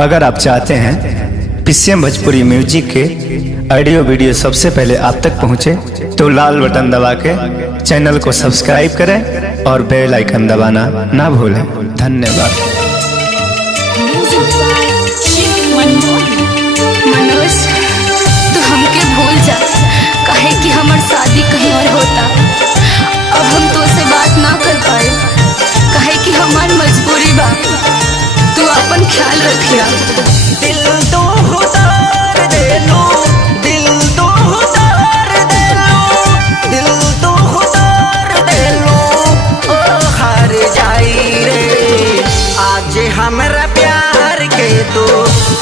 अगर आप चाहते हैं पीसीएम भोजपुरी म्यूजिक के ऑडियो वीडियो सबसे पहले आप तक पहुंचे तो लाल बटन दबा के चैनल को सब्सक्राइब करें और बेल आइकन दबाना ना भूलें। धन्यवाद। मनोज, तू हमके भूल जा, काहे कि हमार शादी कहीं और होता। अब हम तो से बात ना कर पाए, काहे कि हमार मजबूरी बा। तू अपन ख्याल रखिया। दिल तो उतार दे लो, दिल तो उतार दे लो, दिल तो उतार दे लो, ओ हार जाई रे। आज हमरा प्यार के तो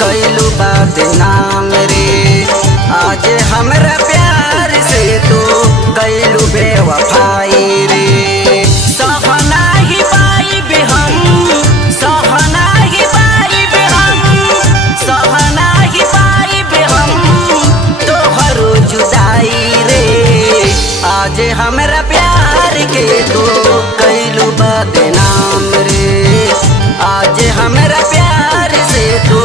कैलू बदनाम रे। आज हमरा प्यार से तो कैलू बेवफाई रे। सहना ही पाइब हम, सहना ही पाइब हम, सहना ही पाइब हम तोहरो जुदाई रे। आज हमरा प्यार के तो कैलू बदनाम रे। आज हमरा प्यार से तो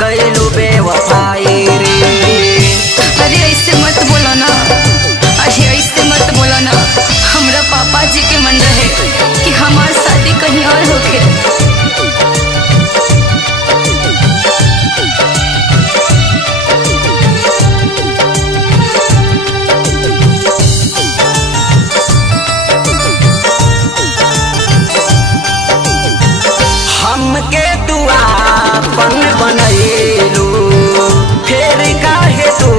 कैलू बेवफाई रे। अरे ऐसे मत बोलो ना, अरे ऐसे मत बोलो ना। हमरा पापा जी के मन रहे कि हमार शादी कहीं और होके। हमके दुआपन बनैलू, फिर काहे तू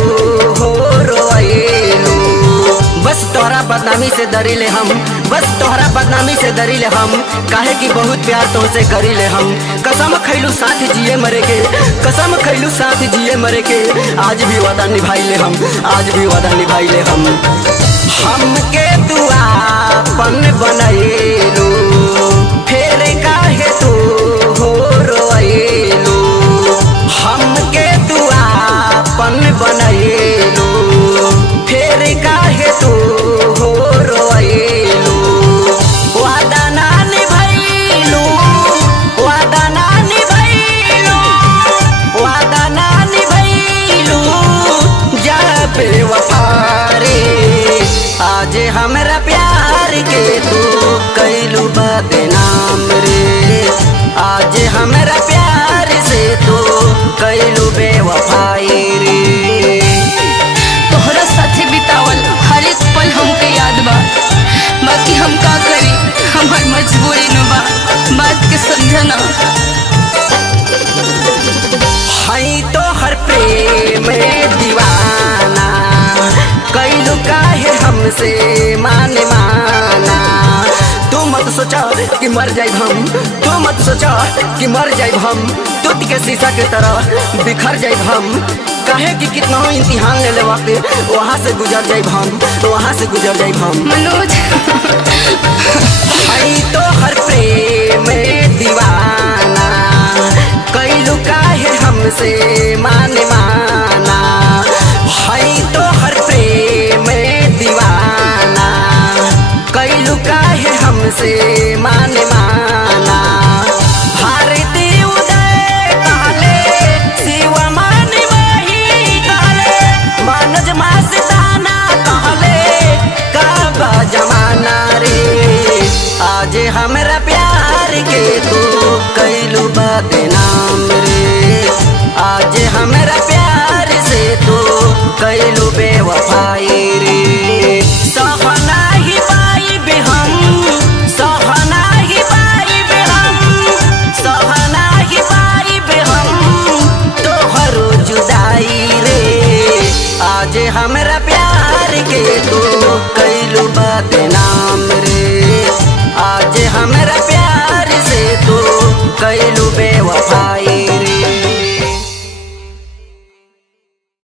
हो रोएलू। बस तोहरा बदनामी से डरिले हम, बस तोहरा बदनामी से डरिले हम। काहे कि बहुत प्यार तोहसे करिले हम। कसम खैलू साथ जिए मरे के, कसम खैलू साथ जिए मरे के। आज भी वादा निभाइले हम, आज भी वादा निभाइले हम। हमके दुआपन बनैलू, फिर काहे तू हो रोएलू। हमके दुआपन बनैलू, फिर काहे तू हो रोएलू। वादा ना निभैलू, वादा ना निभैलू, वादा ना निभैलू, जा बेवफा रे। आज हमरा प्यार के तू कैलू बदनाम रे। आज हमरा प्यार से तू कैलू बेवफाई रे। तोहरा साथे बितावल हर एक पल हमके याद बा, बाकी हम का करी, हमार मजबूरी न बा। बात के समझना। हई तो हर प्रेम दीवाना, कैलू काहे हमसे माने माना। तू मत सोचा कि मर जाइब हम, तू मत सोचा कि मर जाइब हम। टूट के शीशा के तरह बिखर जाइब हम। काहे कि कितना इम्तिहान ले ले वक्त, वहाँ से गुजर जाइब हम, वहाँ से गुजर जाइब हम। मनोज, हई तो हर प्रेम दीवाना, कैलू काहे हमसे माने माना। हई तो हर प्रेम दीवाना, कैलू काहे हमसे माने माना। भारती उदय कहले, शिवा मानी वही कहले, मनोज मस्ताना कहले, काबा जमाना रे। आज हमरा प्यार के तू कैलू बदनाम रे। आज हमरा प्यार से तू कैलू बेवफा